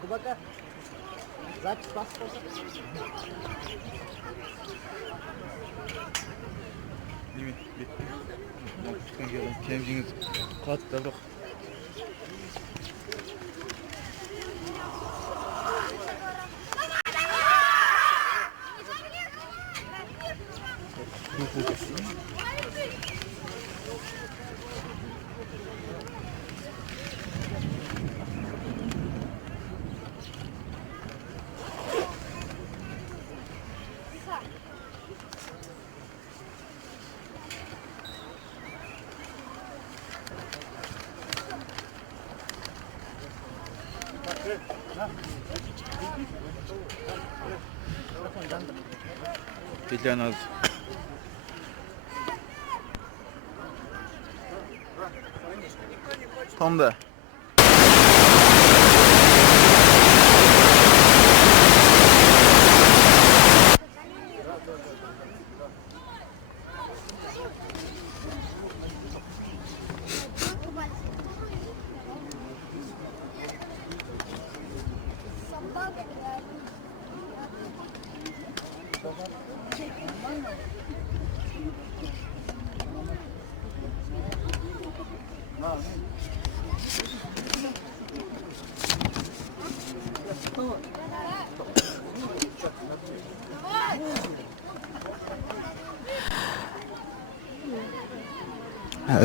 Кубака. Запись паспорта. Кемжіңіз қатты бірақ. Ильяназ. Tam da.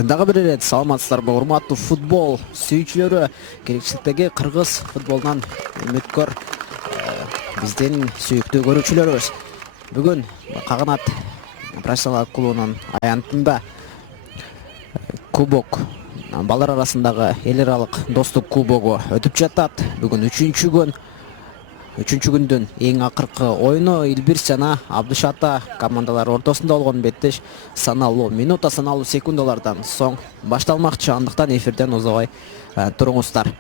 Дагы бир ирет саламатсыздарбы урматтуу футбол сүйүүчүлөрү, керекчиликтеги кыргыз футболунан үмүткөр биздин сүйүктүү көрүүчүлөрүбүз. Бүгүн Каганат профессионалдык клубунун аянтында кубок балдар арасындагы эл аралык достук кубогу өтүп жатат. Бүгүн үчүнчү күндүн эң акыркы оюну Илбирс жана Абдышата командалары ортосунда болгон беттеш саналуу минута, саналуу секундалардан соң башталмакчы. Андыктан эфирден узабай туруңуздар.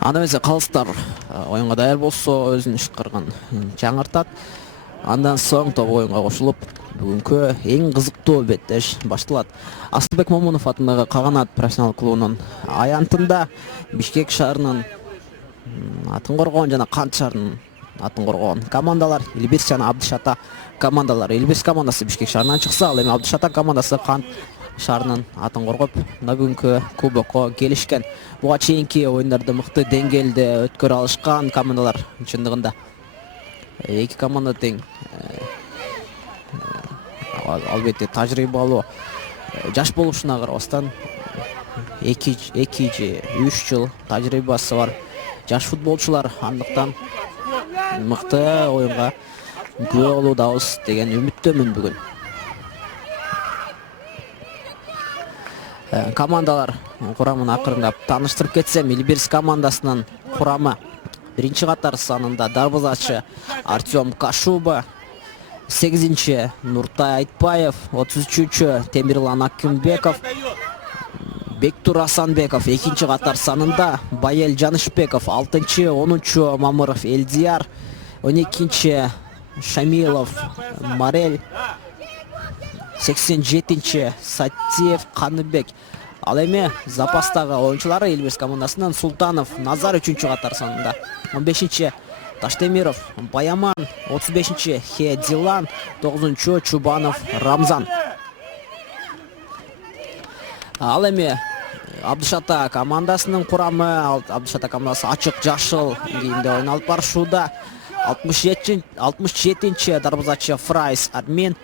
Анда эмесе калыстар оюнга даяр болсо өзүнүн ишкыргын жаңыртат. Андан соң топ оюнга кошулуп, бүгүнкү эң кызыктуу беттеш башталат. Асылбек Момунов атындагы Каганат профессионалдык клубунун аянтында Бишкек шаарынын атын коргон жана Кант шаарынын атын коргон командалар Илбирс жана Абдышата командалары. Илбирс командасы Бишкек шаарынан чыкса, ал эми Абдышата командасы Кант шаарынын атын коргоп мына бүгүнкү кубокко келишкен. Буга чейинки оюндарды мыкты деңгээлде өткөрө алышкан командалар. Чындыгында эки команда тең. Албетте тажрыйбалуу жаш болушуна карабастан 2 же 3 жыл тажрыйбасы бар жаш футболчулар, андыктан мыкты оюнга күбө болуудабыз деген үмүттөмүн бүгүн. Командалар курамын акырындап тааныштырып кетсем, Илбирс командасынын курамы биринчи катар санында дарбазачы Артем Кашуба, 8-чи Нуртай Айтбаев, 33-чү Темирлан Акимбеков, Бектур Асанбеков, 2-чи катар санында Байел Жанышбеков, 6-чы 10-чу Мамыров Элдияр, 12-чи Шамилов Марель, 87-чи Саттиев Каныбек. Ал эми запастагы оюнчулары Илбирс командасынан Султанов Назар 3-чү катар санында, 15-чи Таштемиров Баяман, 35-чи Хе Дилан, 9-чу Чубанов Рамзан. Ал эми Абдышата командасынын курамы, Абдышата командасы ачык жашыл кийимде оюн алып барышууда. 67-чи дарбазачы Фрайс Армин,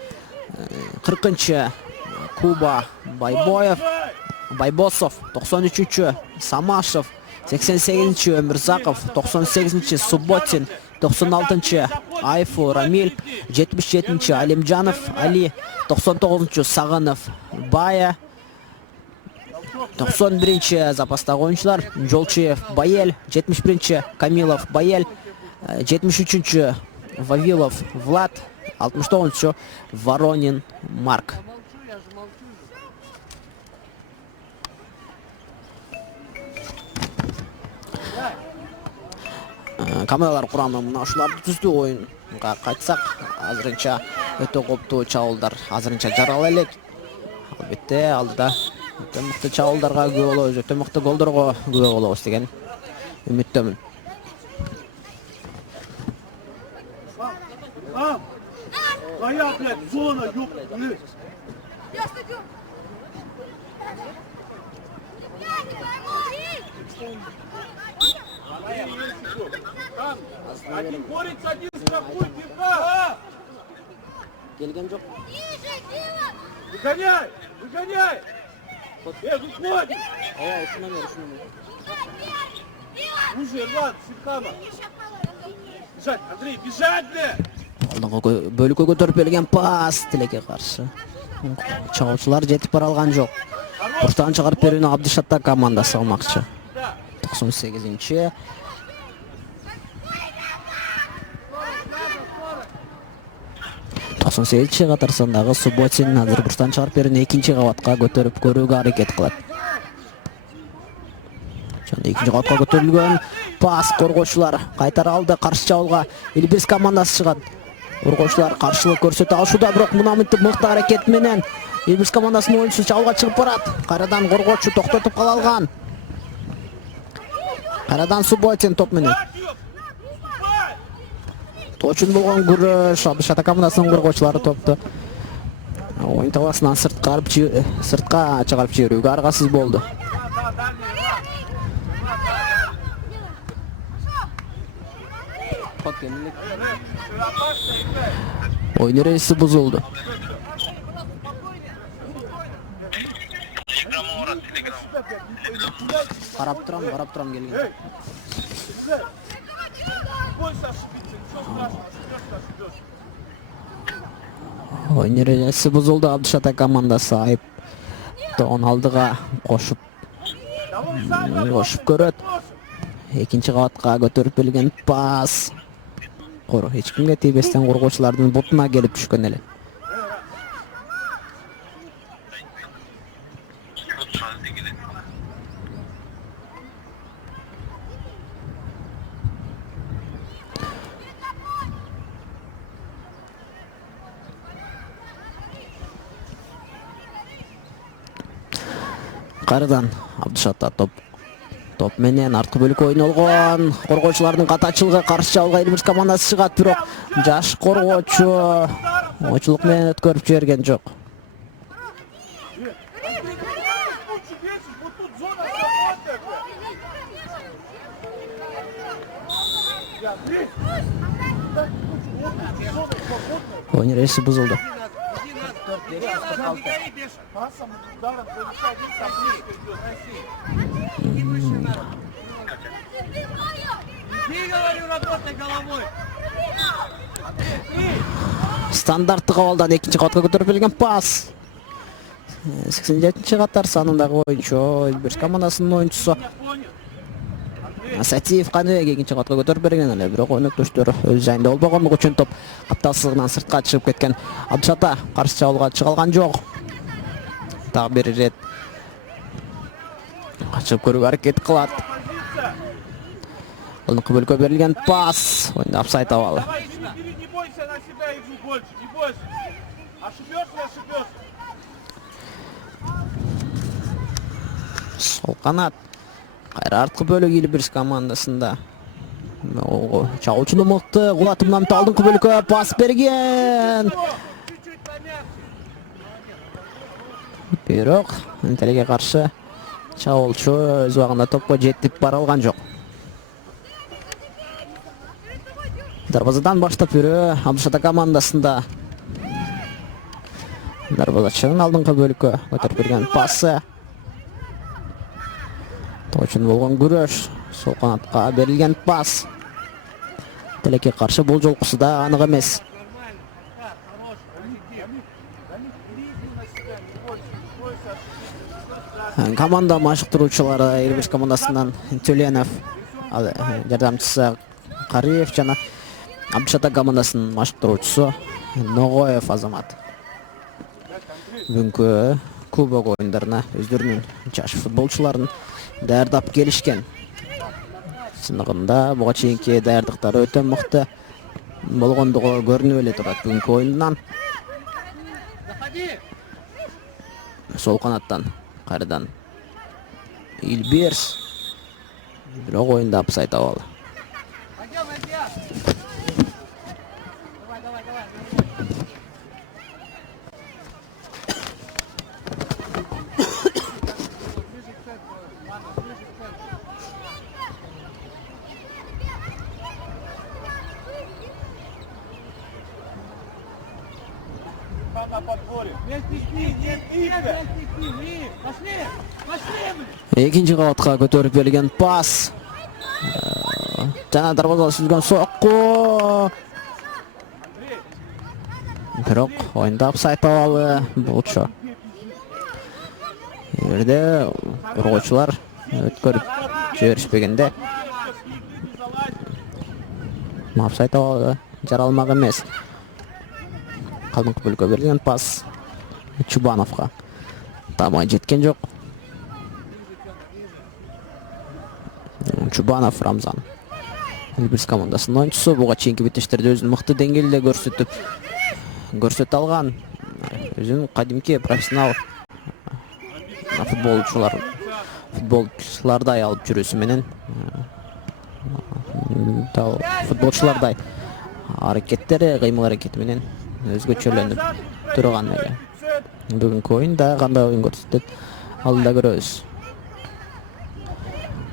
40-чы Куба Байбосов, 93-чү Самашев, 88-чи Өмүрзаков, 98-чи Субботин, 96-чы Айфу Рамиль, 77-чи Алимжанов Али, 99-чу Сагынов Бая, 91-чи запастагы оюнчулар Жолчиев Байел, 71-чи Камилов Байел, 73-чү Вавилов Влад, 69-чу Воронин Марк. Командалар курамы мына ушуларды түздү. Оюнга кайтсак, азырынча өтө коптуу чабуулдар азырынча жарала элек. Албетте алдыда өтө мыкты чабуулдарга күбө болобуз, өтө мыкты голдорго күбө болобуз деген үмүттөмүн. Один борется, один страхует, Димка! Келген жок. Выгоняй! Выгоняй! Выходи! Уже, Ирлан, Силхама! Бежать, Андрей, бежать, бля! Алдыңкы бөлүккө көтөрүп берилген пас тилекке каршы. Чабуучулар жетип бара алган жок. Бурчтан чыгарып берүүнү Абдышата командасы алмакчы. 98-чи 98-чи катар сандагы Субботин азыр бурчтан чыгарып берүүнү 2-чи кабатка көтөрүп көрүүгө аракет кылат. Жана 2-чи кабатка көтөрүлгөн пас коргоочулар кайтара алды. Каршы чабуулга Илбирс командасы чыгат. Коргоочулар каршылык көрсөтө алышууда, бирок мына мыкты аракет менен Илбирс командасынын оюнчусу чабуулга чыгып барат. Кайрадан коргоочу токтотуп кала алган. Кайрадан Субботин топ менен. Точун болгон күрөш, Абдышата командасынын коргоочулары топту оюн табасынан сыртка чыгарып жиберүүгө аргасыз болду. Oyun eresi bozuldu. Karap turam gelgen. Oyun eresi bozuldu. Abdышата командасы айып тоон алдыга кошуп көрөт. Экинчи кабатка көтөрүп келген пас. Эч кимге тийбестен коргоочулардын бутуна келип түшкөн эле. Кайрадан Абдышата топ менен арткы бөлүккө ойнолгон. Коргоочулардын катачылыгы каршы чабуулга Илбирс командасы чыгат, бирок жаш коргоочу ойчулук менен өткөрүп жиберген жок. Oyun rejisi buzuldu. Пасом, ударом, получай, видишь, там близко идет, Россия. Иди, говорю, работай головой. Стандарттык абалдан экинчи кабатка көтөрүп берилген пас. 87-чи катар санындагы оюнчу Эльбирс командасынын оюнчусу Сатиев Каныбек экинчи кабатка көтөрүп берген эле, бирок өнөктөштөр өз жайында болбогон үчүн топ капталсыздыгынан сыртка чыгып кеткен. Абдышата каршы чабуулга чыга алган жок. Дагы бир ирет качып көрүүгө аракет кылат. Алдыңкы бөлкө берилген пас, оюнда офсайд абалы. Давай, иди, не бойся на себя, иди больше, не бойся. Ошибешься. Сол канат. Кайра арткы бөлүк Эльбирс командасында. Чабуучунун мыкты кулатымдан алдыңкы бөлкө пас берген. Чуть-чуть помягче. Бирок Интелге каршы чабуучу өз убагында топко жетип бара алган жок. Дарбазадан баштап жүрүү Абдышата командасында. Дарбазачынын алдыңкы бөлкө көтөрүп берген пасы. Точун болгон күрөш, сол канатка берилген пас. Телекке каршы бул жолкусу да анык эмес. Команда машыктыруучулары Эльбирс командасынан Төленов, жардамчысы Кариев жана Абдышата командасынын машыктыруучусу Ногоев Азамат. Бүгүнкү кубок оюндарына өздөрүнүн жаш футболчуларын даярдап келишкен. Чындыгында буга чейинки даярдыктары өтө мыкты болгондугу көрүнүп эле турат бүгүнкү оюндан. Сол канаттан кайрадан Эльбирс, бирок оюнда офсайд абалы. На подборе. Вместе с ним, Пошли. Экинчи кабатка көтөрүп берилген пас. Жана дарбазага сүзгөн сокку. Бирок оюнда офсайд абалы болчу. Эгерде коргоочулар өткөрүп жиберишпегенде офсайд абалы жаралмак эмес. Алдыңкы бөлкө берилген пас Чубановго тамай жеткен жок. Чубанов Рамзан Эльбирс командасынын оюнчусу, буга чейинки бетештерде өзүнүн мыкты деңгээлде көрсөтө алган. Өзүнүн кадимки профессионал футболчулардай алып жүрүүсү менен футболчулардай аракеттери, кыймыл аракети менен өзгөчөлөнүп турган эле. Бүгүнкү оюнда кандай оюн көрсөтөт, алдыда көрөбүз.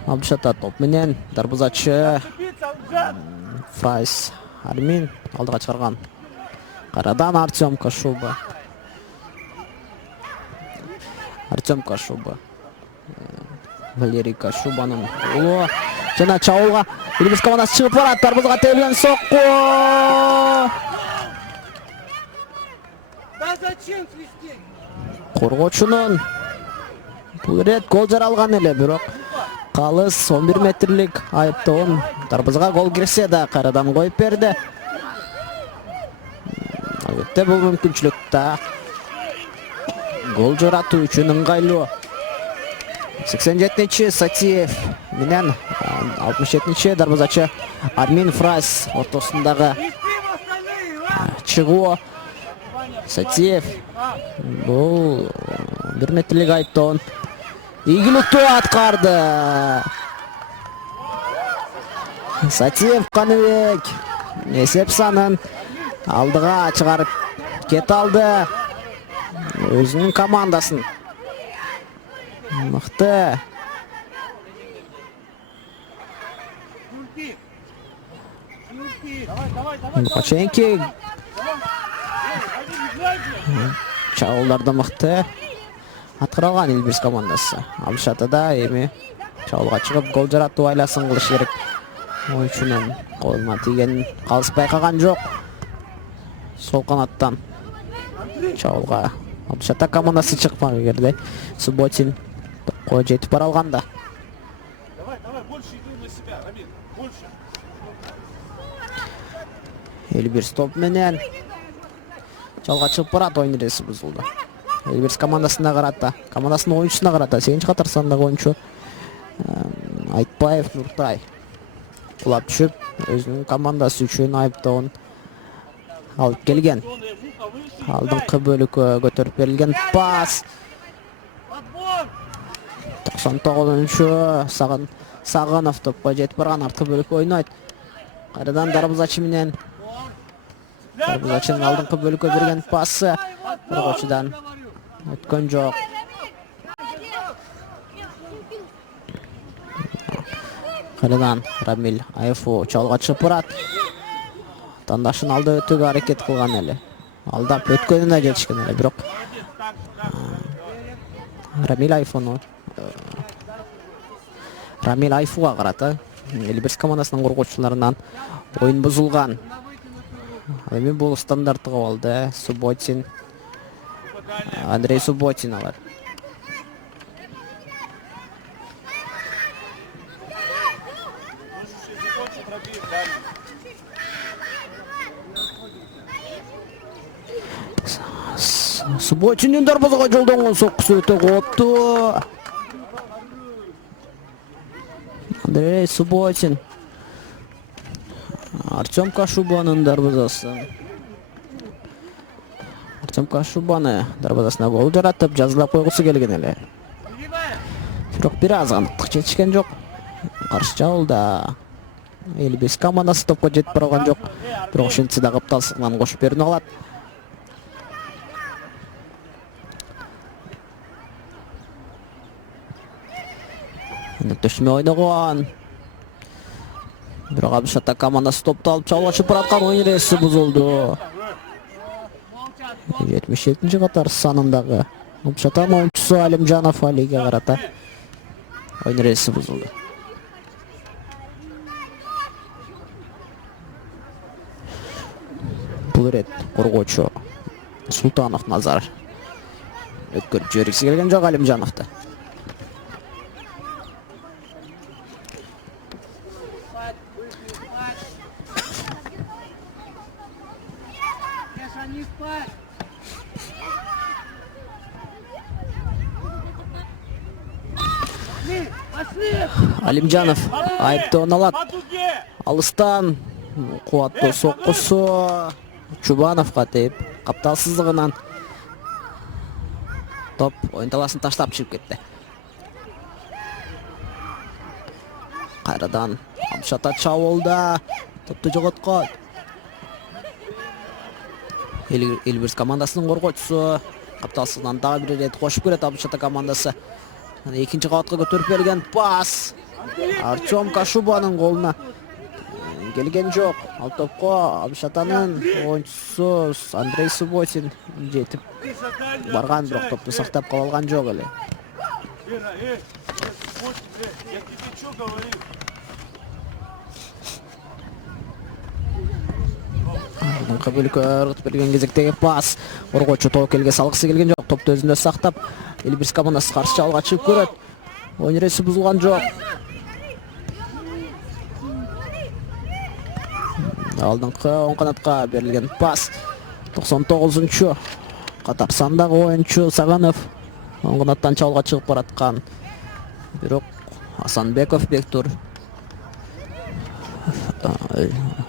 Абдышата топ менен дарбазачы Фрайс Армин алдыга чыгарган. Кайрадан Артем Кашуба. Валерий Кашубанын уулу жана чабуулга Эльбирс командасы чыгып барат. Дарбазага тебилген сокку. Да зачем свистеть? Коргоочунун бул ирет гол жаралган эле, бирок калыс 11 метрлик айыптоон дарбазага гол кирсе да кайрадан коюп берди. Албетте бул мүмкүнчүлүк да гол жаратуу үчүн ыңгайлуу. 87-чи Сатиев менен 67-чи дарбазачы Армин Фрайс ортосундагы чыгуу. Сатиев бул 1 метрлик айыптоон ийгиликтүү аткарды. Сатиев Каныбек эсеп санын алдыга чыгарып кете алды. Өзүнүн командасын мыкты Лукашенко чабуулдарда мыкты аткарылган Эльбирс командасы. Абшатада эми чабуулга чыгып гол жаратып айласын кылыш керек. Oyunчунун колуна тийген калыс байкаган жок. Сол канаттан чабуулга Абшата командасы чыкпак эгерде Субботин топко жетип бара алганда. Давай, больше игры на себя, Рамиль, больше. Эльбирс топ менен жалга чыгып барат, оюн эреси бузулду. Эльбирс командасына карата, командасынын оюнчусуна карата 8-катар сандагы оюнчу Айтбаев Нуртай кулап түшүп, өзүнүн командасы үчүн айыптоон алып келген. Алдыңкы бөлүккө көтөрүп берилген пас. 99-нчу Сагынов топко жетип барган, арткы бөлүккө ойнойт. Кайрадан Дарбызачы менен Дарбызачынын алдыңкы бөлүккө берген пасы коргоочудан өткөн жок. Кайрадан Рамиль Айфу чалга чыгып барат. Тандашын алды өтүүгө аракет кылган эле. Алдап өткөнүнө жетишкен эле, бирок Рамиль Айфуга карата Эльбирс командасынын коргоочуларынан оюн бузулган. Эми бул стандарттык болду. Субботин, Андрей Субботин алар. Субботинин дарбазага жолдонгон соккусу өтө кооптуу. Андрей Субботин. Артем Кашубанын дарбазасы. Артем Кашубаны дарбазасына гол жаратып, жазылап койгусу келген эле. Бирок бир аз аныктык жетишкен жок. Каршы жабылда Эльбирс командасы топко жетип барган жок. Бирок ошентсе да капталсыздан кошуп берүүнү алат. Төшмө ойногон. Бирок Абшата командасы топто алып чабуулга чыгып бараткан, оюн эреси бузулду. 77-катар санындагы Абшатанын оюнчусу Алимжанов Алиге карата оюн эреси бузулду. Бул ирет коргоочу Султанов Назар өткөрүп жибергиси келген жок Алимжановду. Алимжанов айыптоон алат. Алыстан кубаттуу соккусу Чубановго тээп, капталсыздыгынан топ оюн таласын таштап чыгып кетти. Кайрадан Абшата чабуулда топту жоготкон. Эльбирс командасынын коргоочусу капталсыздыгынан дагы бир ирет кошуп келет Абшата командасы. Экинчи кабатка көтөрүп берген пас Артем Кашубанын колуна келген жок. Ал топко Абшатанын оюнчусу Андрей Субботин жетип барган, бирок топту сактап кала алган жок эле. Алдыңкы бөлүккө ыргытып берген кезектеги пас коргоочу тобокелге салгысы келген жок. Топту өзүндө сактап Эльбирс командасы каршы жабылга чыгып көрөт. Оюн эреси бузулган жок. Алдыңкы оң канатка берилген пас 99-нчу катар сандагы оюнчу Саганов оң канаттан чабуулга чыгып бараткан. Бирок Асанбеков Бектур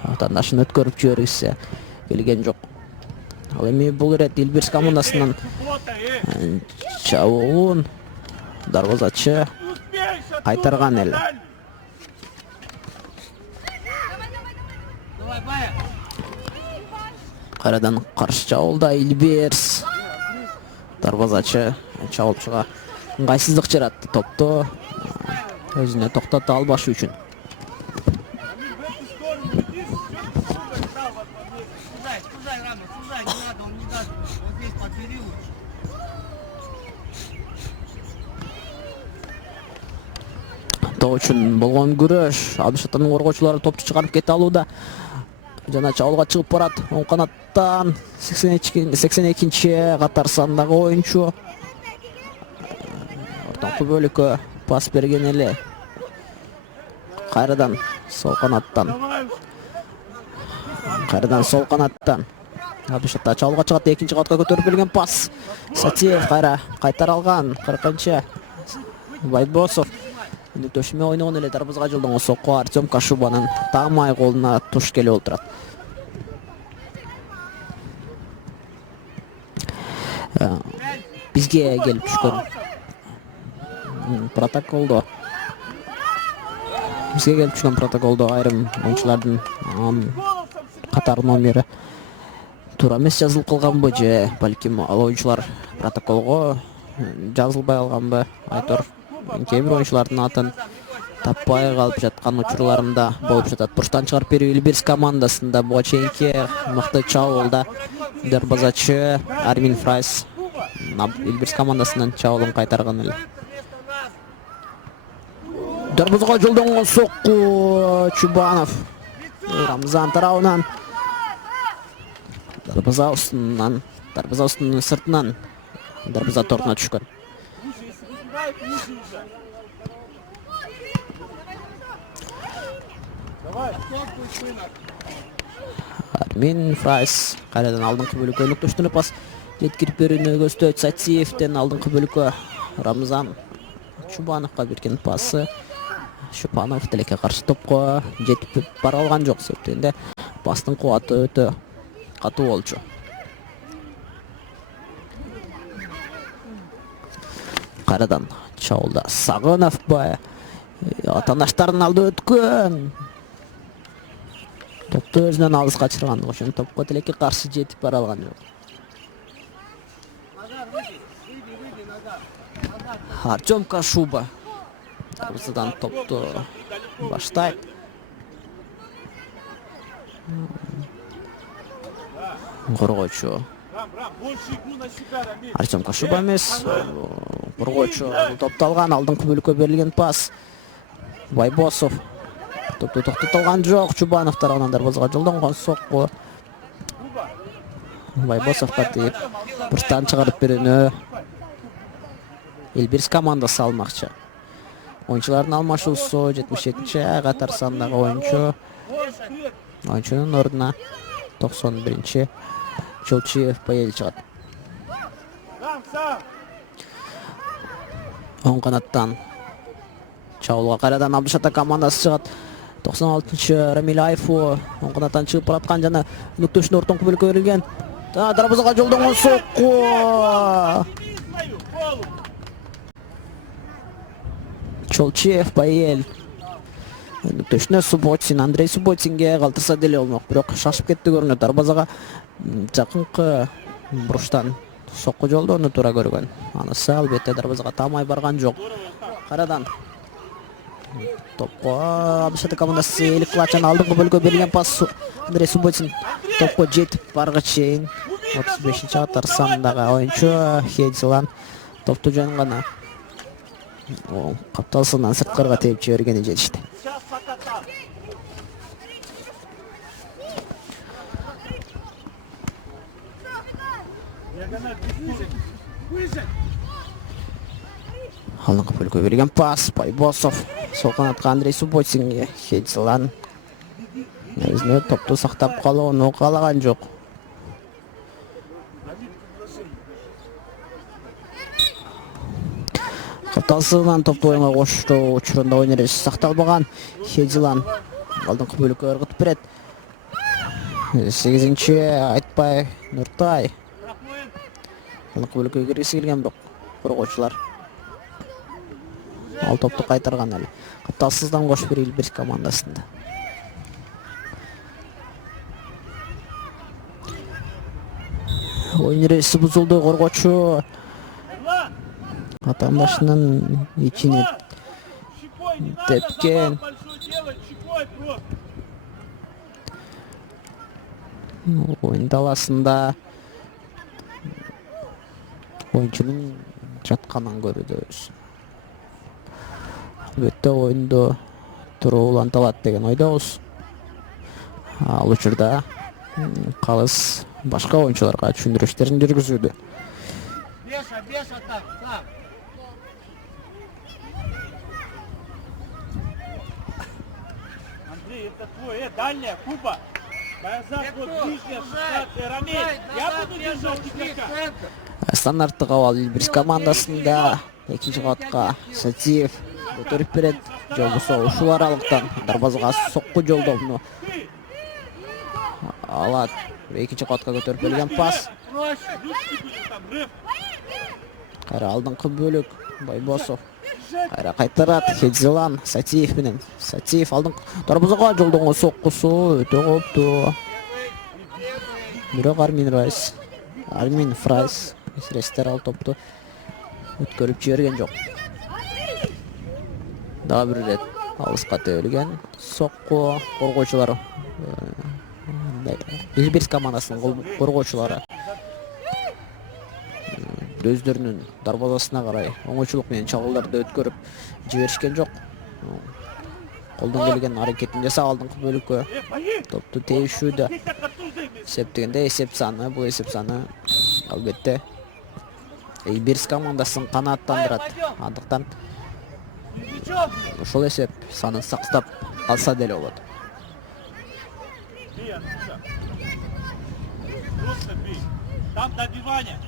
атандашын өткөрүп жибергиси келген жок. Ал эми бул ирет Эльбирс командасынын чабуулун дарбазачы кайтарган эле. Кайрадан каршы чабуулда Эльбирс дарбазачы чабуулчуга ыңгайсыздык жаратты топту өзүнө токтото албашы үчүн. топ үчүн болгон күрөш. Абишаттардын коргоочулары топчу чыгарып кете алууда. Жана чабуулга чыгып барат. Оң канаттан 82-чи катар сандагы оюнчу. Ортоңку бөлүккө пас берген эле. Кайрадан сол канаттан. Абишатта чабуулга чыгат, экинчи катка көтөрүп берген пас. Сатиев кайра кайтара алган. 40-чы Байбосов. Төшүмө ойногон эле дарбазага жылдоңго сокко Артем Кашубанын таамай колуна туш келип отурат. Бизге келип түшкөн протоколдо айрым оюнчулардын катар номери туура эмес жазылып калганбы же балким ал оюнчулар протоколго жазылбай алганбы, айтор кээ бир оюнчулардын атын таппай калып жаткан учурларым да болуп жатат. Бурчтан чыгарып берүү Илбирс командасында буга чейинки мыкты чабуулда дарбазачы Армин Фрайс Илбирс командасынын чабуулун кайтарган эле. Дарбазага жолдонгон сокку Чубанов Рамзан тарабынан дарбаза устунун сыртынан дарбаза торуна түшкөн. Армин Фрайс кайрадан алдыңкы бөлүккө өнөктөштүрүп пас жеткирип берүүнү көздөйт. Сатиевден алдыңкы бөлүккө Рамзан Чубановго берген пасы. Чубанов тилекке каршы топко жетип бара алган жок, себептен пастын кубаты өтө катуу болчу. Кайрадан чабуулда Сагынов атанаштардын алды өткөн. Топту өзүнөн алыс качырган, ошон топко тилекке каршы жетип бара алган жок. Артем Кашуба дарбазадан топту баштайт. Коргоочу Артем Кашуба эмес, коргоочу топту алган, алдыңкы бөлүккө берилген пас. Байбосов топту токтото алган жок. Чубанов тарабынан дарбазага жолдонгон сокку. Байбосовго тийип бурчтан чыгарып берүүнү Илбирс командасы алмакчы. Оюнчулардын алмашуусу 77-чи катар сандагы оюнчунун ордуна 91-чи Чолчиев Паэль чыгат. Оң канаттан чабуулга кайрадан Абдышата командасы чыгат. 96-чы Рамилаев оң канаттан чыгып бараткан жана өнөктөштүн ортоңку бөлүккө берилген. Дарбазага жолдонгон сокку. Чолчиев Паэль. Өнөктөштүнө Субботин, Андрей Субботинге калтырса деле болмок, бирок шашып кетти көрүнөт. Дарбазага жакынкы буруштан сокку жолдоону туура көргөн. Анысы албетте дарбазага таамай барган жок. Кайрадан топко Абдышата командасы элик кылачан алдыңкы бөлүккө берилген пас. Андрей Субботин топко жетип баргы чейин 35-чи катар сандагы оюнчу Хедзилан топту жөн гана капталсынан сырткарга терип жибергени жетишти. Алдыңкы бөлүккө берилген пас. Байбосов сол канатка Андрей Субботинге. Хедзилан өзүнө топту сактап калууну каалаган жок. Капталсынан топту оюнга коштуу учурунда оюн эрежеси сакталбаган. Хедзилан алдыңкы бөлүккө ыргытып берет. 8-чи Айтбай Нуртай алдыңкы бөлүккө киргиси келген, бирок коргоочулар ал топту кайтарган эле. Капталсыздан кош бир Илбирс командасында. Оюн эрежеси бузулду. Коргоочу атаандашынын ичине тепкен. Оюн таласында оюнчунун жатканын көрүүдө. Бетте ойунду туруу уланталат деген ойдобуз. Ал учурда калыс башка оюнчуларга түшүндүрүштөрүн жүргүзүүдө. Беша, так, так. Андрей, это твой, дальняя, Куба. Назад, вот ближняя, 16-й, Рамиль. Я буду держать игрока. Стандарттык абал Элбирис командасында экинчи кабатка Сатиев көтөрүп берет. Жолбосо ушул аралыктан дарбазага сокку жолдону алат. Экинчи кабатка көтөрүп берилген пас. Кайра алдыңкы бөлүк Байбосов. Кайра кайтарат Хедзелан Сатиев менен. Сатиев алдыңкы дарбазага жолдонгон соккусу өтө кооптуу. Бирок Армин Фрайс Рестер ал топту өткөрүп жиберген жок. Дагы бир ирет алыска тебилген сокку коргоочулар Элбирис командасынын коргоочулары өздөрүнүн дарбазасына карай оңойчулук менен чабуулдарды өткөрүп жиберишкен жок. Колдон келген аракетин жасап алдыңкы бөлүккө топту тебишүүдө. Эсептегенде эсеп саны, бул эсеп саны албетте Элбирис командасын канааттандырат. Андыктан ушул эсеп санын сактап калса деле болот. Там добивание.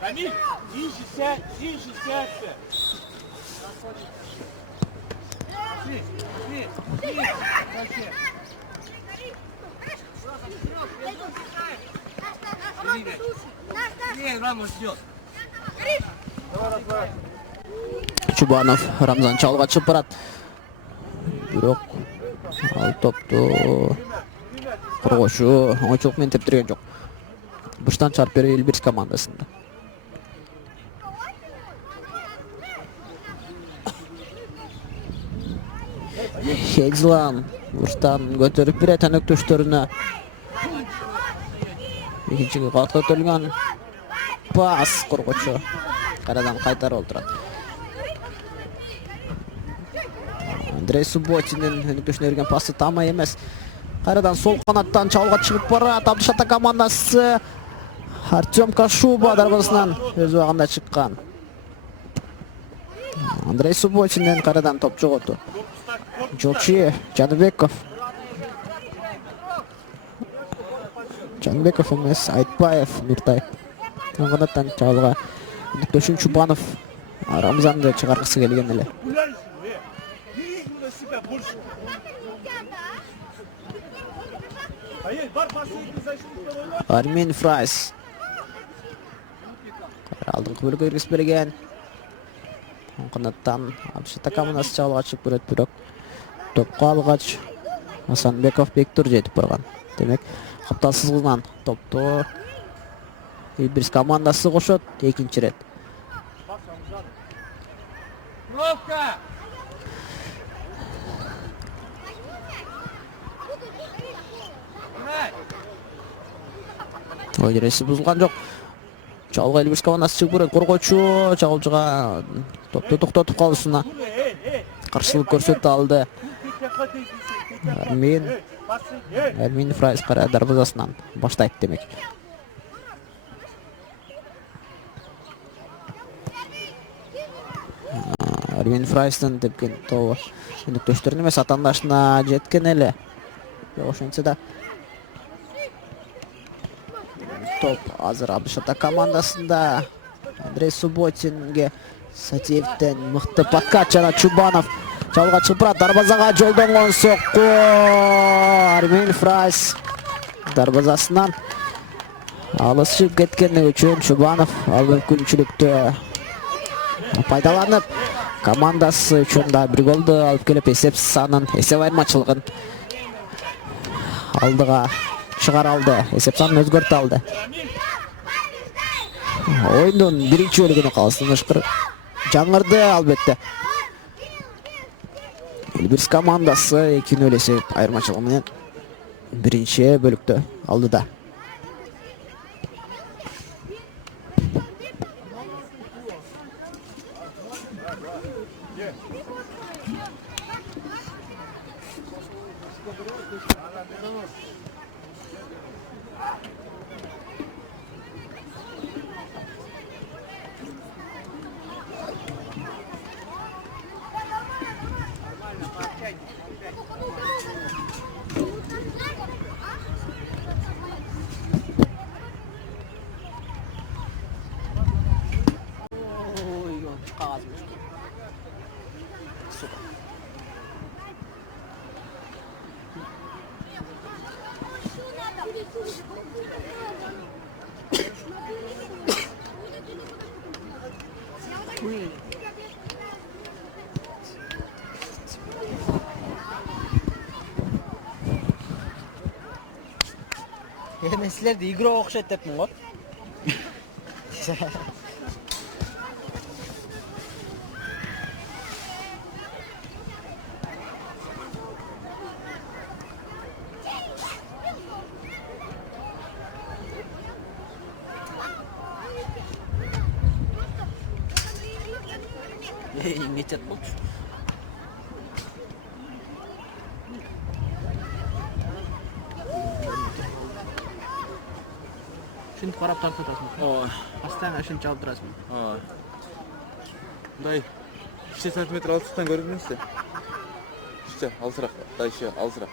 Рамиль, ниже сядь. Чубанов Рамзан чалга чыгып барат. Бирок ал топту коргоочу оңойчулук менен тептирген жок. Быштан чыгарып берүү Элбирис командасында. Хедзлан быштан көтөрүп берет өнөктөштөрүнө. Экинчи кабатка көтөрүлгөн пас коргоочу кайрадан кайтарып отурат. Андрей Субботинин өнөктөшүнө берген пасы тамай эмес. Кайрадан сол канаттан чалга чыгып барат. Абдышата командасы Артем Кашуба дарбазасынан өз убагында чыккан. Андрей Субботинин кайрадан топ жоготу. Жолчи Жаныбеков эмес, Айтбаев Нуртай. Канаттан чалга өнөктөшүн Чубанов Рамзанды чыгаргысы келген эле. Армин Фрайс алдыңкы бөлүккө киргизип берген. Канаттан Абдышата командасы чалга чыгып берет, бирок топко алгач Асанбеков Бектур жетип барган. Демек, капталсыздыгынан топту Элбирис командасы кошот экинчи рет. Ойреси бузулган жок. Чалга Элбирис командасы чыгып барат. Коргоочу чалгычыга топту токтотуп калуусуна каршылык көрсөтө алды. Армин Фрайс кара дарбазасынан баштайт демек. Армин Фрайстын тепкен тобу өнөктөштөрүн эмес атаандашына жеткен эле. Ошентсе да топ азыр Абдышата командасында. Андрей Субботинге Сатиевтен мыкты подкат жана Чубанов чалга чыгып барат. Дарбазага жолдонгон сокку Армин Фрайс дарбазасынан алышып кеткени үчүн Чубанов ал мүмкүнчүлүктү пайдаланып командасы үчүн да бир голду алып келип эсеп санын, эсеп айырмачылыгын алдыга чыгара алды. Эсеп санын өзгөртө алды. Oyundun birinci bölümüne kalsın ışkır жаңырды албетте. Элбирис командасы 2-0 эсеп айырмачылыгы менен биринчи бөлүктө алды да. Ой, 이거 가가지고 줄게. Men sizlarda igroq o'xshatib deyapman-ku. Geçet bol. Shuni qarab tortib o'tasizmi? Ой. Постоянно shuni chalib turasizmi? Ой. Дай. 3 сантиметр алыстықтан көріп жүрмісіз? Шықша, алысырақ. Дай еще, алысырақ.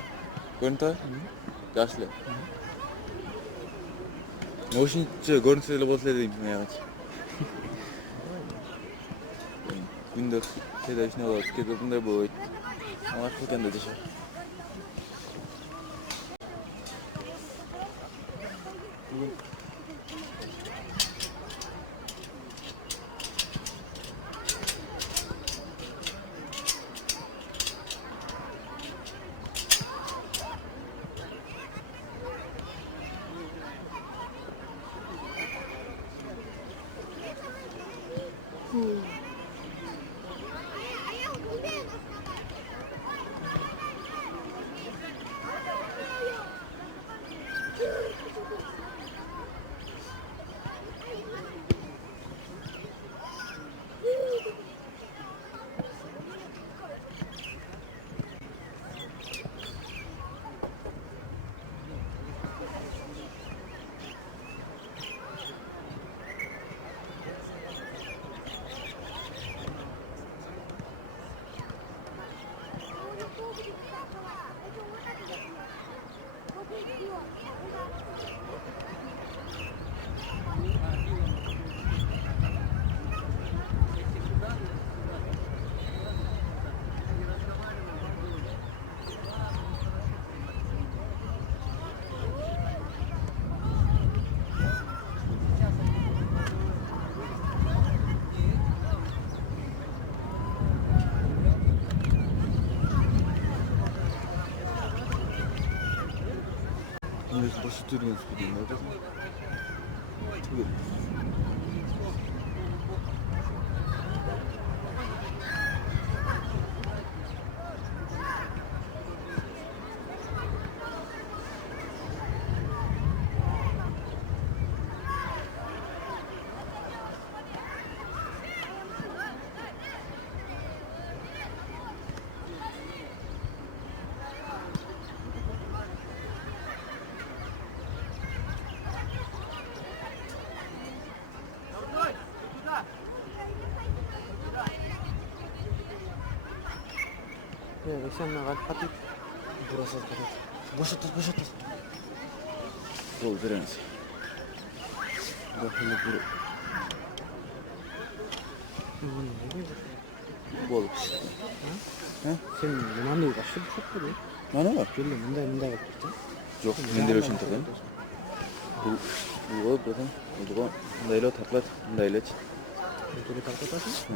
Көрініп тұр? Жақсы эле. Ошынча көрінсе эле болса эле дейм, аягачы. Күндө кайда ишине алат, кайда мындай болот. Алаш экен да дешет. Өзі басы түрген спиден өтесің. Түгел. Sen ne kadar patik? Burası patik. Boşatız. Жол береміз. Bakın bu. Болып. Sen mınday kaçtı bu çok böyle. Mana бар? Böyle mınday qilib ketdi. Жоқ, менде өшін тұрған. Бұл болып тұрған. Бұл мындайлау тартылады, мындайлач. Böyle tarqatasın.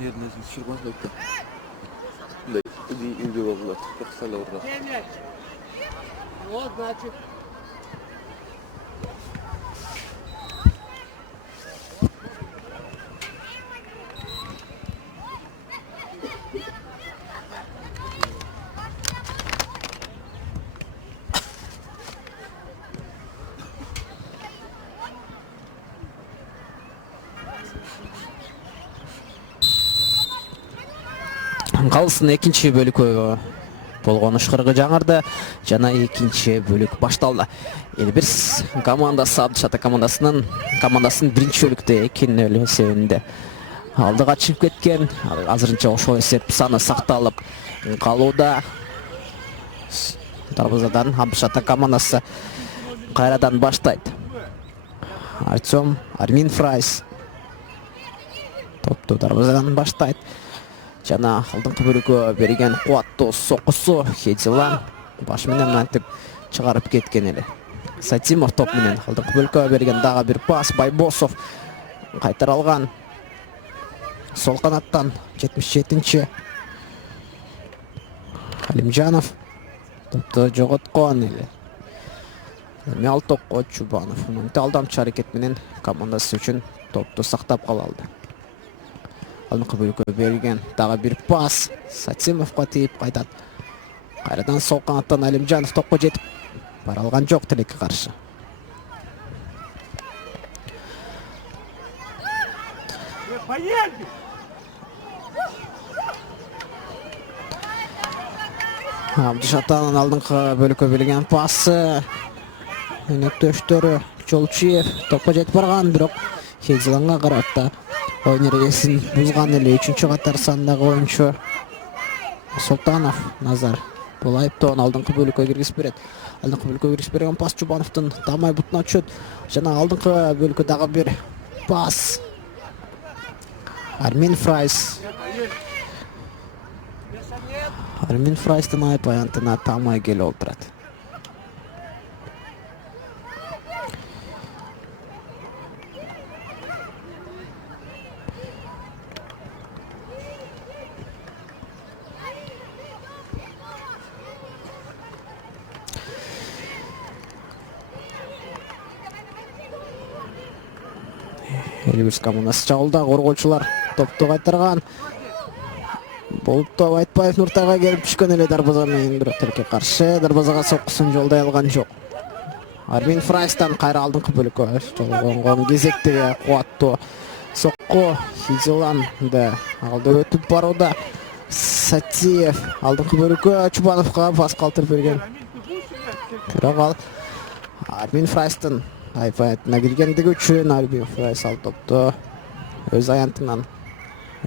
Нервный шурбан қойыпты. Мындай үйге болғылар, тоқсалы ұрға. Вот, значит. Калыстын экинчи бөлүккө болгон ышкырыгы жаңырды жана экинчи бөлүк башталды. Элбирс командасы Абдыш Ата командасын биринчи бөлүктө 2-0 эсебинде алдыга чыгып кеткен. Азырынча ошол эсеп саны сакталып калууда. Дарбазадан Абдыш Ата командасы кайрадан баштайт. Армин Фрайс топту дарбазадан баштайт. Жана алдыңкы бөлүккө берген кубаттуу сокусу Хедилан баш менен антип чыгарып кеткен эле. Сатимов топ менен алдыңкы бөлүккө берген дагы бир пас. Байбосов кайтара алган. Сол канаттан 77-нчи Алимжанов топту жоготкон эле. Эми ал топко Чубанов мынтип алдамчы аракет менен командасы үчүн топту сактап кала алды. Алдыңкы бөлүккө берген дагы бир пас. Сатимовго тийип кайтат. Кайрадан сол канаттан Алимжанов топко жетип бара алган жок тилекке каршы. Абдыш Атанын алдыңкы бөлүккө берген пасы. Өнөктөштөрү Жолчиев топко жетип барган, бирок Хедиланга карата ойын эрежесин бузган эле 3-чү катар сандагы оюнчу Султанов Назар бул айыптоон алдыңкы бөлүккө киргизип берет. Алдыңкы бөлүккө киргизип берген пас Чубановдун тамай бутуна түшөт. Жана алдыңкы бөлүккө дагы бир пас. Армин Фрайстын айып аянтына тамай келип отурат. Элбирс командасы чабуулда коргоочулар топту кайтарган. Болупту Айтбаев Нуртайга келип түшкөн эле дарбаза менен, бирок тилекке каршы дарбазага соккусун жолдой алган жок. Армин Фрайстан кайра алдыңкы бөлүккө жолгонгон кезектеги кубаттуу сокку. Хидилан да алда өтүп барууда. Сатиев алдыңкы бөлүккө Чубановго пас калтырып берген. Бирок ал Армин Фрайстын айпатына киргендиги үчүн Армин Фрайс ал топту өз аянтынан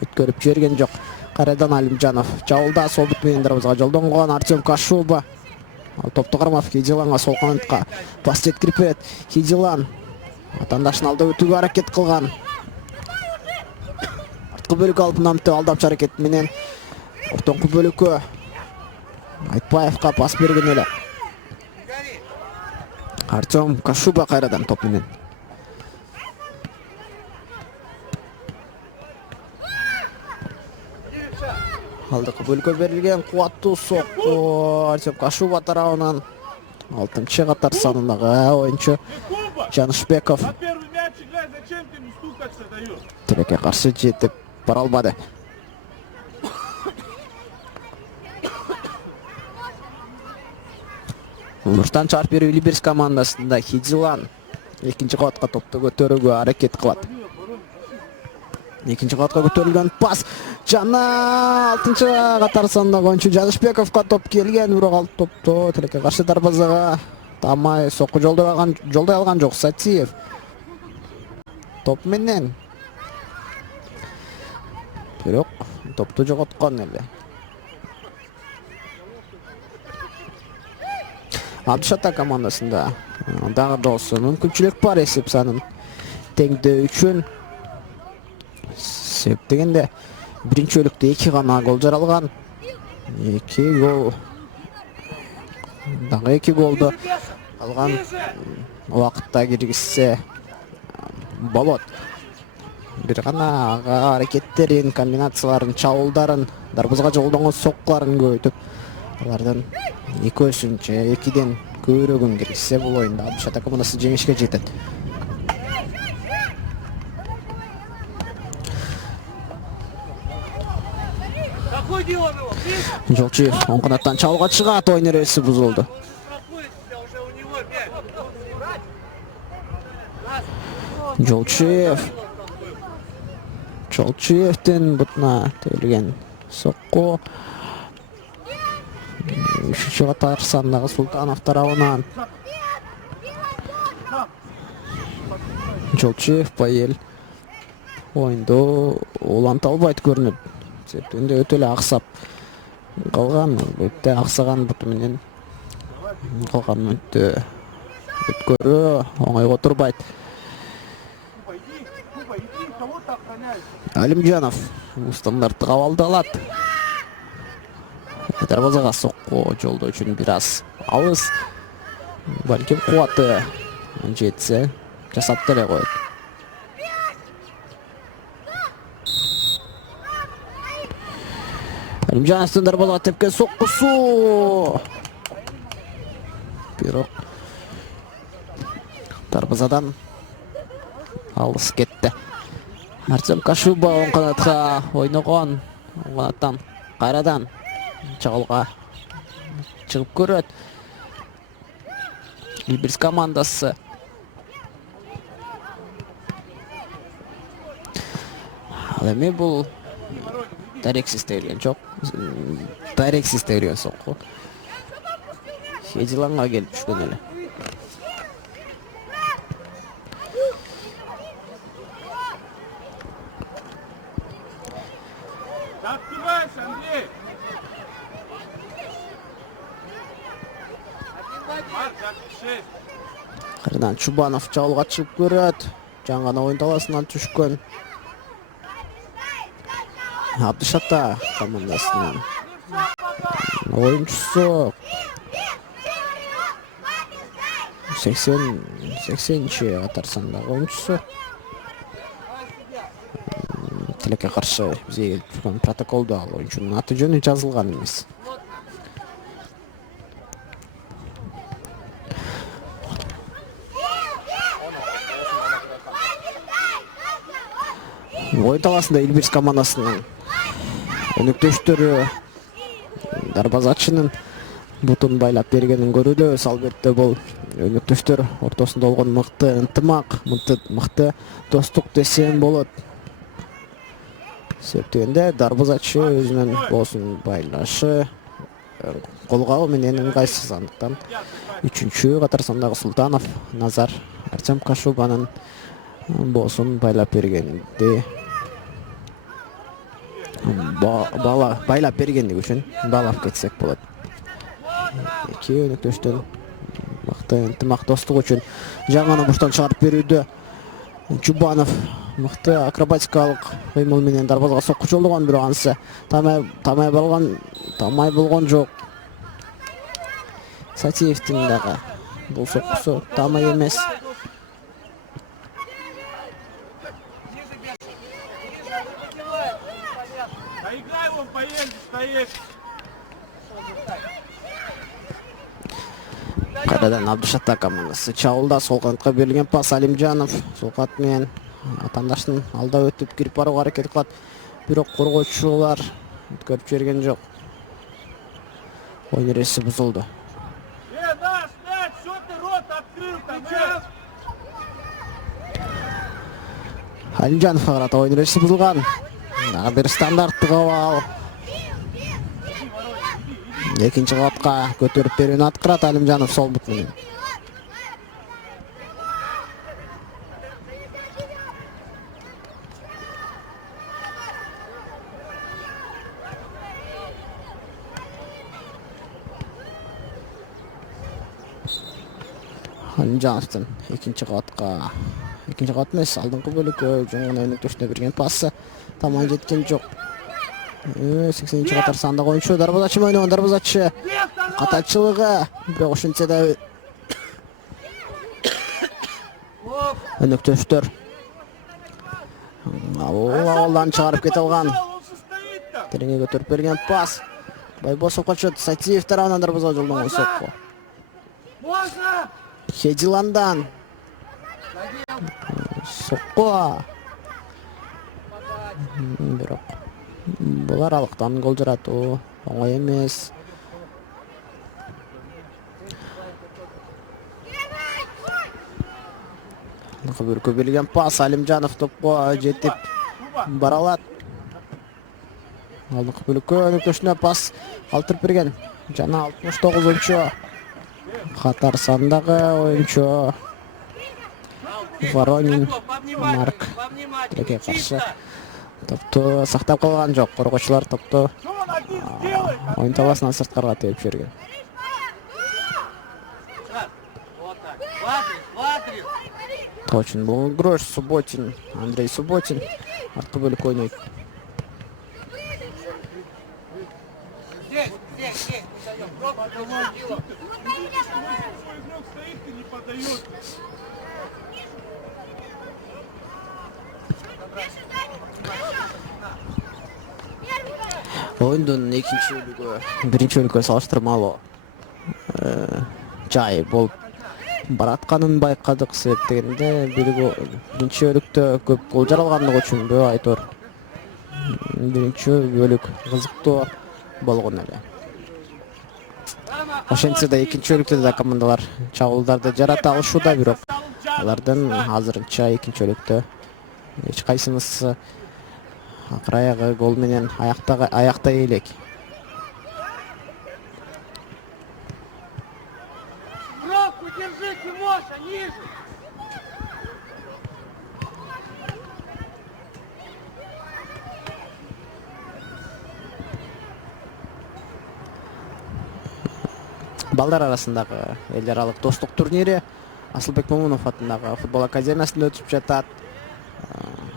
өткөрүп жиберген жок. Кайрадан Алимжанов чабуулда сол бут менен дарбазага жолдонгон. Артем Кашуба ал топту кармап Хидиланга сол канатка пас жеткирип берет. Хидилан атандашын алда өтүүгө аракет кылган. Арткы бөлүккө алып намты алдамчы аракет менен ортоңку бөлүккө Айтбаевга пас берген эле. Артем Кашуба кайрадан топ менен. Алдыңкы бөлүккө берилген кубаттуу сокку Артем Кашуба тарабынан 6-чы катар санындагы оюнчу Жанышбеков тилекке каршы жетип бара албады. Нуртан чыгарып берүү Элбирс командасында Хидилан экинчи кабатка топту көтөрүүгө аракет кылат. Экинчи кабатка көтөрүлгөн пас жана 6-чы катар сандагы оюнчу Жанышбековго топ келген, бирок ал топту тилекке каршы дарбазага тамай сокку жолдой алган жок. Сатиев топ менен бирок топту жоготкон эле. Абдыш Ата командасында дагы болсо мүмкүнчүлүк бар эсеп санын теңдөө үчүн. Себеп дегенде биринчи бөлүктө 2 гана гол жаралган. 2 гол дагы 2 голду алган убакытта киргизсе болот. Бир гана аракеттерин, комбинацияларын, чабуулдарын, дарбазага жолдонгон соккуларын көбөйтүп алардан 2-өсүнчө 2ден көбүрөгүн киргизсе бул оюнда Абдыш Ата командасы жеңишке жетет. Жолчиев оң канаттан чабууга чыгат, оюн эрежеси бузулду. Жолчиевдин бутуна төгүлгөн Сокку. Үшінші қатар сандағы Султанов тарауынан. Жолчиев Пайел ойынды уланта албайт көрініп. Септенде өтелі ақсап қалған, өтті ақсаған бұты менен қалған өтті өткөрі оңай отырбайт. Алимжанов стандартты қавалды алады. Дарбазаға соққы жолды үшін біраз ауыз. Бәлкім қуаты жетсе жасап төле қойды. Алимжановтың дарбазаға тепкен соққысы. Бирок дарбазадан алыс кетті. Артем Кашуба оң қанатқа ойнаған. Оң қанаттан қайрадан чағылға шығып көреді. Ильбирс командасы. Ал эми бұл дарексиз тегілген жоқ. Дарексиз тегілген соққы. Хедиланға келіп түшкен әлі. Открывайся, Андрей! Қырдан Чубанов чағылға шығып көреді. Жаңғана ойын таласынан түшкен. Абдышата командасынан ойыншысы 80-ші қатар сандағы ойыншысы. Тілекке қаршы бізге келіп тұрған протоколда ойыншының аты жөні жазылған емес. Ойын таласында Ильбирс командасының өнөктөштөрү дарбазачынын бутун байлап бергенин көрүүдө. Албетте бул өнөктөштөр ортосунда болгон мыкты ынтымак, мыкты достук десем болот. Септегенде дарбазачы өзүнүн боосун байлашы колгоо менен ыңгайсыз, андыктан 3-чү катар сандагы Султанов Назар Артем Кашубанын боосун байлап бергенди байлап бергендиги үчүн баалап кетсек болот. Эки өнөктөштөн мыкты ынтымак достук үчүн жаңаны буштан чыгарып берүүдө Чубанов мыкты акробатикалык кыймыл менен дарбазага сокку жолдогон, бирок анысы тамай болгон жок. Сатиевдин дагы бул соккусу тамай эмес. Играй, он поедет, стоит. Кайрадан Абдышата командасы чабуулда сол канатка берилген пас. Алимжанов сол канат менен атаандаштын алда өтүп кирип барууга аракет кылат, бирок коргоочулар өткөрүп жиберген жок. Oyun eresi buzuldu. Наш мяч, что ты рот открыл там? Алимжановго карата oyun eresi buzulgan. Дагы бир стандарттык абал. Экинчи кабатка көтөрүп берүүнү аткарат Алимжанов сол бут менен. Алимжановдун экинчи кабат эмес, алдыңкы бөлүккө жоңгона өнөктөшүнө берген пасы таман жеткен жок. 80-чи катар сандагы оюнчу дарбазачы ойногон, дарбазачы катачылыгы, бирок ошентсе да өнөктөштөр абалдан чыгарып кете алган. Тереңе көтөрүп берген пас. Байбосов качат, Сатиев тарабынан дарбазага жолдонгон сокку. Хедиландан сокку. Бирок бул аралыктан гол жаратуу оңой эмес. Кыбыркы берилген пас. Алимжанов топко жетип бара алат. Алдыңкы бөлүккө өнөктөшүнө пас калтырып берген. Жана 69-чу катар сандагы оюнчу Воронин Марк тилекке каршы топту сактап калган жок. Коргоочулар топту оюн таласынан сырткарга тээп жиберген. Очень был грош Субботин, Андрей Субботин. Арткы бөлүк ойнойт. Здесь, не даем. Свой игрок стоит и не подает. Oyundun ikinci bölügü birinci bölükкө салыштырмалуу жай болуп баратканын байкадык. Себеп дегенде биринчи бөлүктө көп гол жаралгандыгы үчүнбү айтор. Биринчи бөлүк кызыктуу болгон эле. Ошентсе да экинчи бөлүктө да командалар чабуулдарды жарата алышууда, бирок алардын азырынча экинчи бөлүктө эч кайсынысы акыр аягы гол менен аяктай элек. Бровку держи, Тимоша, ниже. Балдар арасындагы эл аралык достук турнири Асылбек Момунов атындагы футбол академиясында өтүп жатат.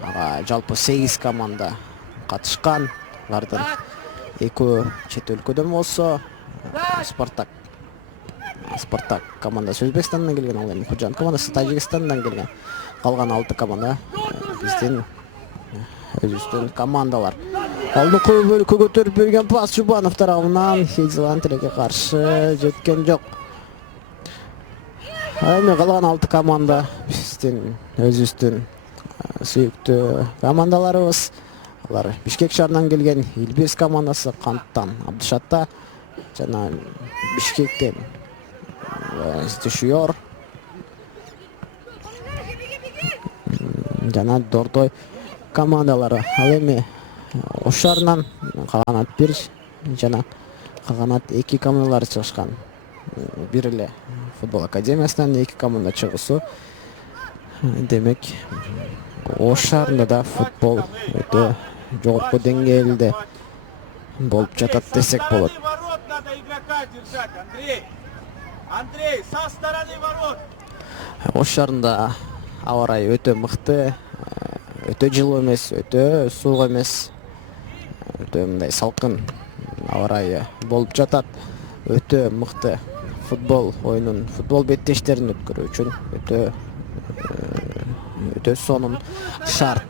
Ага жалпы 8 команда катышкан. Алардын 2 чет өлкөдөн болсо Спартак командасы Өзбекстандан келген, ал эми Худжан командасы Тажикстандан келген. Калган 6 команда биздин өзүбүздүн командалар. Алдыңкы бөлүккө көтөрүп берген пас Жубанов тарабынан Хейзелан тилекке каршы жеткен жок. Эми калган 6 команда биздин өзүбүздүн сүйүктүү командаларыбыз. Алар Бишкек шаарынан келген Илбирс командасы Канттан Абдышатта жана Бишкектен Стишуyor жана Дордой командалары. Ал эми Ош шаарынан Каганат 1 жана Каганат 2 командалары чыгышкан. Бир эле футбол академиясынан 2 команда чыгысу. Демек Ош шаарында да футбол өтө жогорку деңгээлде болуп жатат десек болот. Ворот надо игрока держать, Андрей. Андрей, со стороны ворот. Ош шаарында аба ырайы өтө мыкты, өтө жылуу эмес, өтө суук эмес, өтө мындай салкын аба ырайы болуп жатат. Өтө мыкты футбол оюнун, футбол беттештерин өткөрүү үчүн өтө сонун шарт.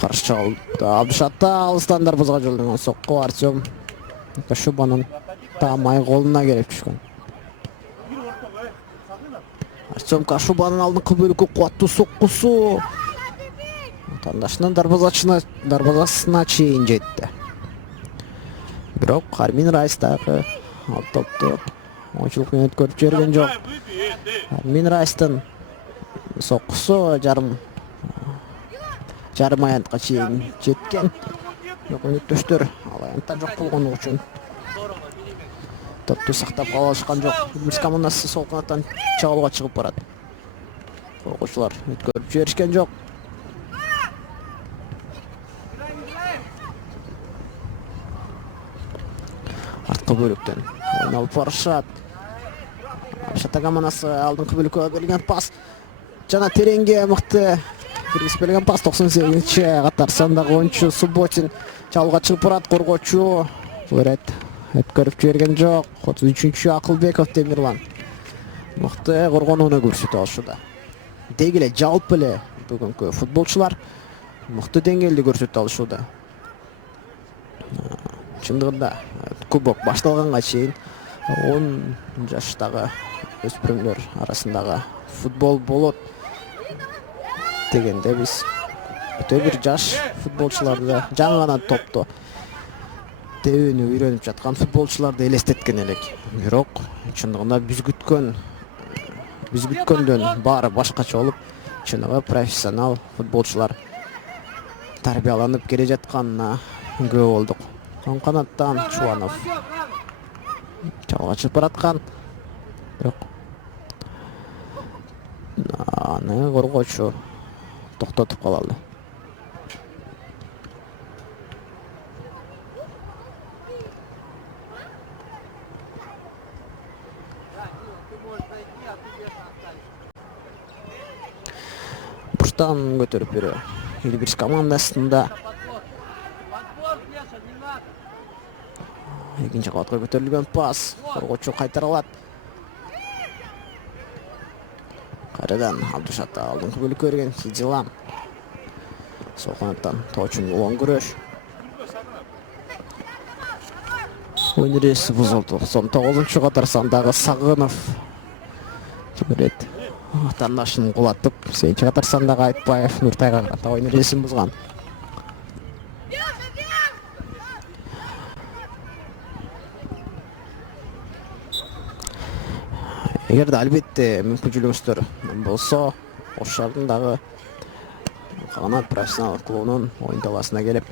Каршы чабуулда Абдышатта алыстан дарбазага жолдонгон сокку Артем Кашубанын таамай колуна келип түшкөн. Артем Кашубанын алдыңкы бөлүккө кубаттуу соккусу отандашынын дарбазасына чейин жетти. Бирок Армин Райс дагы ал топту оңчулук менен өткөрүп жиберген жок. Армин Райстын соккусу жарым аянтка чейин жеткен. Бирок өнөктөштөр ал аянтта жок болгондугу үчүн топту сактап кала алышкан жок. Илбирс командасы сол канаттан чабуулга чыгып барат. Коргоочулар өткөрүп жиберишкен жок. Арткы бөлүктөн ойнолуп барышат. Шата командасы алдыңкы бөлүккө берилген пас жана тереңге мыкты киргизип берилген пас. 98-чи катар сандагы оюнчу Субботин чабуулга чыгып барат. Коргоочу өткөрүп жиберген жок. 33-чү Акылбеков Темирлан мыкты коргонууну көрсөтүп алышууда. Деги эле жалпы эле бүгүнкү футболчулар мыкты деңгээлде көрсөтүп алышууда. Чындыгында кубок башталганга чейин 10 жаштагы өспүрүмдөр арасындагы футбол болот дегенде биз өтө бир жаш футболчуларды, жаңы гана топту тебүүнү үйрөнүп жаткан футболчуларды элестеткен элек. Бирок чындыгында биз күткөндөн баары башкача болуп, чыныгы профессионал футболчулар тарбияланып келе жатканына күбө болдук. Оң канаттан Чубанов жалгачып бараткан. Бирок аны коргоочу токтотуп калалы. Бурштан көтөрүп берүү. Элбирис командасында экинчи кабатка көтөрүлгөн пас. Коргоочу кайтара алат. Кайрадан Абдушат алдыңкы бөлүккө берген Хиджилам. Сол канаттан Тоочун улан күрөш. Oyun eresi buzuldu. 99-cu qatar sandагы Сагынов берет. Атандашын кулатып, 8-ci qatar sandагы Айтбаев Нуртайга карата oyun erесин бузган. Эгерде албетте мүмкүнчүлүгүңүздөр болсо, Ош шаарындагы Канат профессионал клубунун оюн талаасына келип,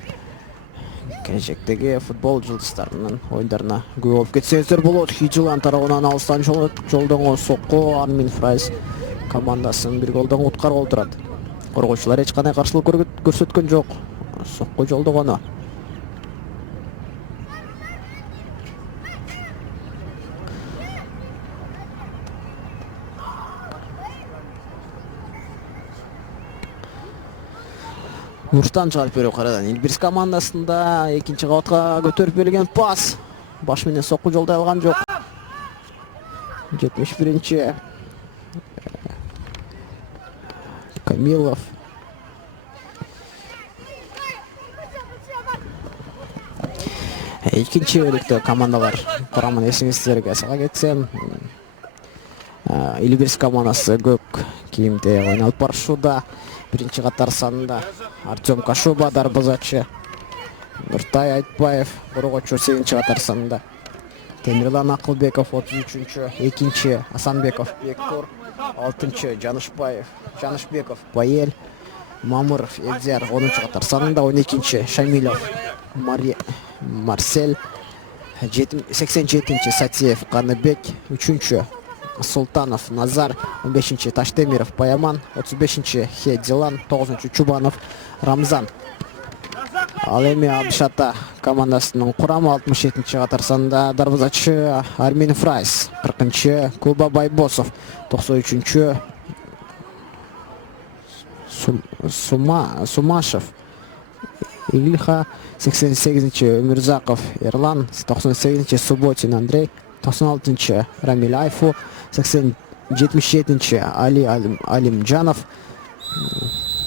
келечектеги футбол жылдыздарынын оюндарына күбө болуп кетсеңиздер болот. Хиджилан тарабынан алыстан жолдонгон сокко Армин Фрайс командасын бир голдон уткарып отурат. Коргоочулар эч кандай каршылык көрсөткөн жок. Сокко жолдогону. Нурстан чыгарып берүү карадан Элбирис командасында экинчи кабатка көтөрүп берилген пас. Баш менен сокку жолдой алган жок. 71-чи Камилов. Экинчи бөлүктө командалар курамын эсиңиздерге сала кетсем, Элбирис командасы көк кийимде ойнолуп барышууда. Биринчи катар санында Артем Кашуба дарбазачы, Нуртай Айтбаев коргоочу 8-чи катар санында. Темирлан Акылбеков 33-чү, 2-чи Асанбеков Бектур, 6-чы Жанышбеков Байел, Мамыров Элдияр 10-чу катар санында, 12-чи Шамилов Марсель, 87-чи Сатиев Каныбек, 3-чү Султанов Назар, 15-чи Таштемиров Паяман, 35-чи Хеддилан, 9-чу Чубанов Рамзан. Ал эми Абдушата командасынын курамы 67-чи катар санында дарбазачы Армин Фрайс, 40-чы Куба Байбосов, 93-чү Сумашев Ильха, 88-чи Өмүрзаков Эрлан, 98-чи Субботин Андрей, 96-чы Рамиль Айфу, 77-чи Алимжанов,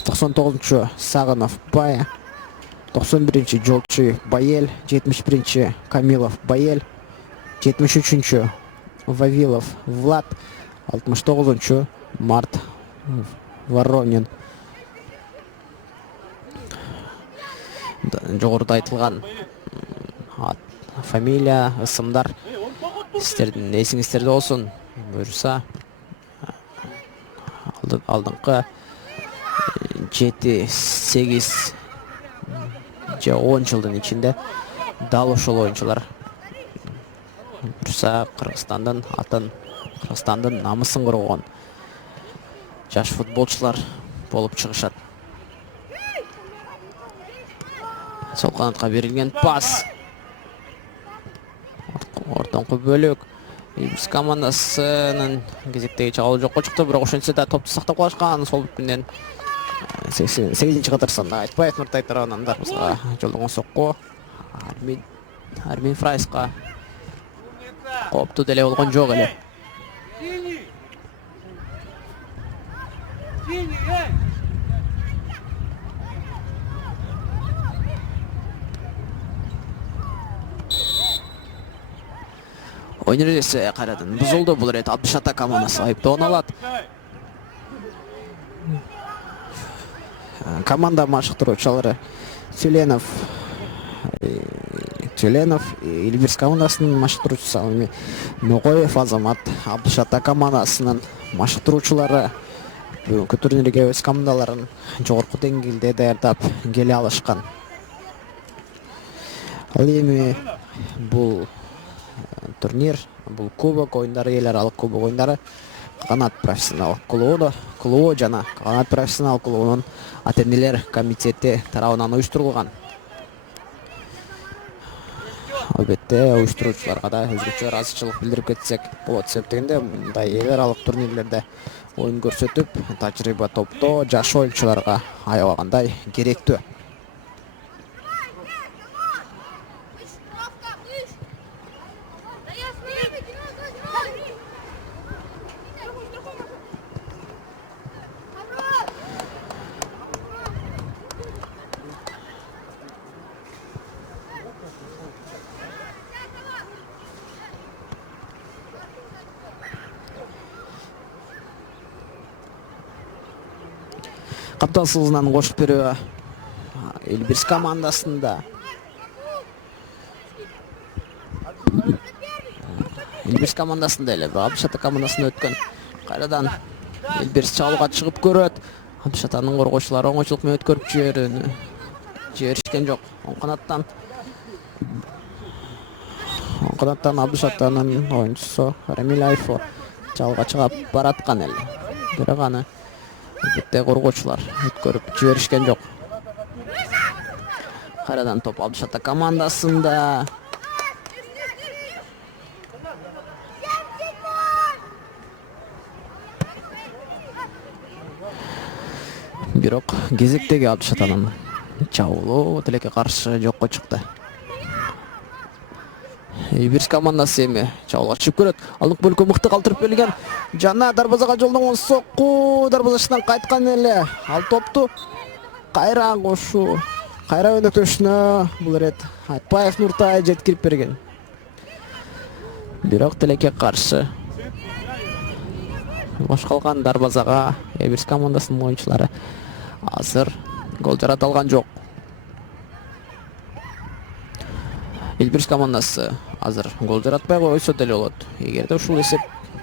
99-чу Сагынов Бая, 91-чи Жолчуев Байел, 71-чи Камилов Байел, 73-чү Вавилов Влад, 69-чу Март Воронин. Жогоруда айтылган фамилия, ысымдар сиздердин эсиңиздерде болсун. Буюрса алдыңкы 7-8 же 10 жылдын ичинде дал ошол оюнчулар буюрса Кыргызстандын атын, Кыргызстандын намысын коргогон жаш футболчулар болуп чыгышат. Сол канатка берилген пас. Ортоңку бөлүк. Элбирис командасынын кезектеги чабуул жокко чыкты, бирок ошентсе да топту сактап калышкан. Сол бүткүндөн 8-чи катар санда Айтбаев Нуртай тарабынан дарбазага жолдонгон сокко Армин Фрайска кооптуу деле болгон жок эле. Oyun eresi kayradan buzuldu. Бұл рет Абдушата командасы айыптауын алат. Команда машықтыруучылары Тюленов, Элбирис командасынын машықтыруучусу Ноғоев Азамат, Абдушата командасынын машықтыруучулары Бүгүнкү турнирге өз командаларын жогорку деңгээлде даярдап келе алышкан. Ал эми бул турнир, бул кубок оюндары, эл аралык кубок оюндары канат профессионал клубу жана канат профессионал клубунун ата-энелер комитети тарабынан уюштурулган. Албетте, уюштуруучуларга да өзгөчө ыраазычылык билдирип кетсек болот. Себептегенде мындай эл аралык турнирлерде оюн көрсөтүп, тажрыйба топтоо жаш оюнчуларга аябагандай керектүү. Капталсызынан кошуп берүү Элбирс командасында. Элбирс командасында эле Абдышата командасына өткөн. Кайрадан Элбирс чабуулга чыгып көрөт. Абдышатанын коргоочулары оңойчулук менен өткөрүп жиберишкен жок. Оң канаттан Абдышатанын оюнчусу Рамил Айфо чабуулга чыгып бараткан эле. Бирок аны албетте коргоочулар өткөрүп жиберишкен жок. Кайрадан топ Абдышата командасында. Бирок кезектеги Абдышатанын чабуулу тилекке каршы жокко чыкты. Элбирс командасы эми чабуулга чыгып көрөт. Алдыңкы бөлүккө мыкты калтырып берилген жана дарбазага жолдонгон сокку дарбазачынан кайткан эле. Ал топту кайра кошу, кайра өнөктөшүнө бул рет Айтпаев Нуртай жеткирип берген. Бирок тилекке каршы бош калган дарбазага Элбирс командасынын оюнчулары азыр гол жарата алган жок. Элбирс командасы азыр гол жаратпай койсо деле болот. Эгерде ушул эсеп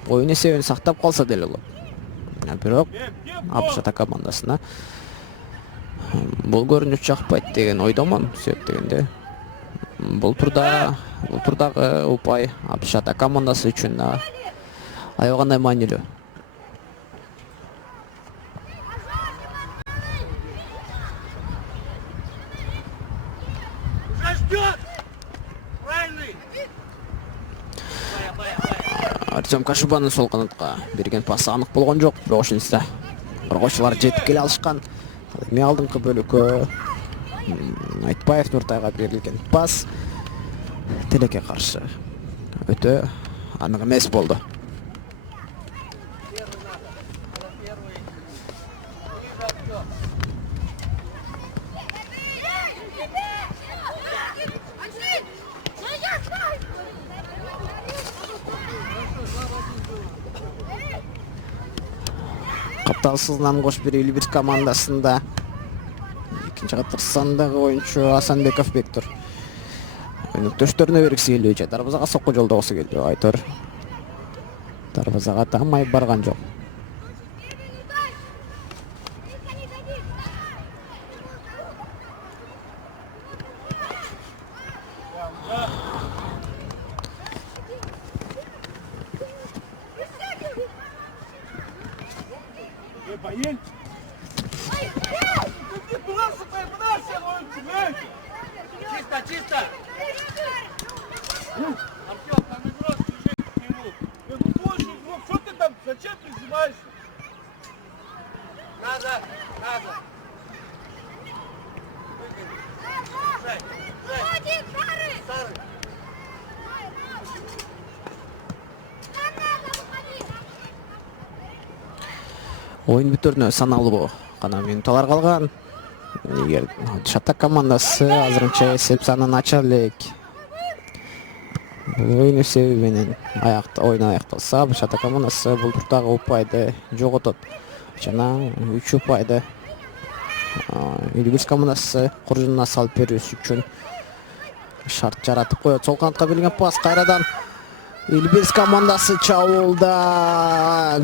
оюн эсебин сактап калса деле болот. Бирок Абдышата командасына бул көрүнүш жакпайт деген ойдомун. Себептегенде бул турдагы упай Абдышата командасы үчүн аябагандай маанилүү. Артем Кашубанын сол канатка берген пасы анык болгон жок, бирок ошентсе коргоочулар жетип келе алышкан. Эми алдыңкы бөлүккө Айтпаев Нуртайга берилген пас тилекке каршы өтө анык эмес болду. Капталсызынан кошуп берүү Элбирс командасында экинчи катар сандагы оюнчу Асанбеков Бектур өнөктөштөрүнө бергиси келбей же дарбазага сокку жолдогусу келди. Айтор дарбазага тамай барган жок. Чисто! Артём, там не просто движение к нему. Что ты там, зачем призываешься? Надо! Сары! Оюн бүтөрүнө саналуу гана минуттар калган. Эгер Абдышата командасы азырынча эсеп санын ача элек, бул оюн эсеби менен оюн аякталса, Абдышата командасы бул турдагы упайды жоготот жана 3 упайды Элбирс командасы куржунуна салып берүүсү үчүн шарт жаратып коет. Сол канатка берилген пас кайрадан Элбирс командасы чабуулда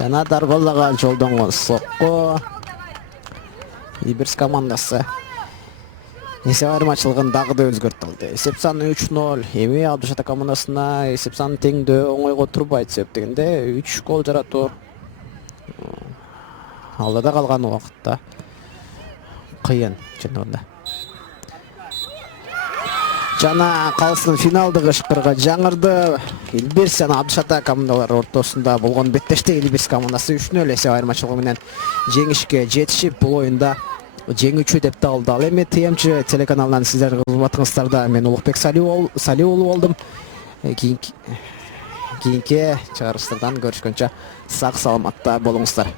жана Дарболага жолдонгон сокко. Ибирс командасы эсеп айырмачылыгын дагы да өзгөртүп алды. Эсеп саны 3-0. Эми Абдыш Ата командасына эсеп саны теңдөө оңойго турбайт себептегенде 3 гол жаратуу алдыда калган убакытта кыйын чындыгында. Жана калсын финалдык ышкырга жаңырды. Илбирс жана Абдыш Ата командалары ортосунда болгон беттеште Илбирс командасы 3-0 эсеп айырмачылыгы менен жеңишке жетишип, бул оюнда жеңүүчү деп табылды. Ал эми ТМЧ телеканалынан сиздердин кызматыңыздарда мен Улукбек Салиулу болдум. Кийинки чыгарыштардан көрүшкөнчө сак саламатта болуңуздар.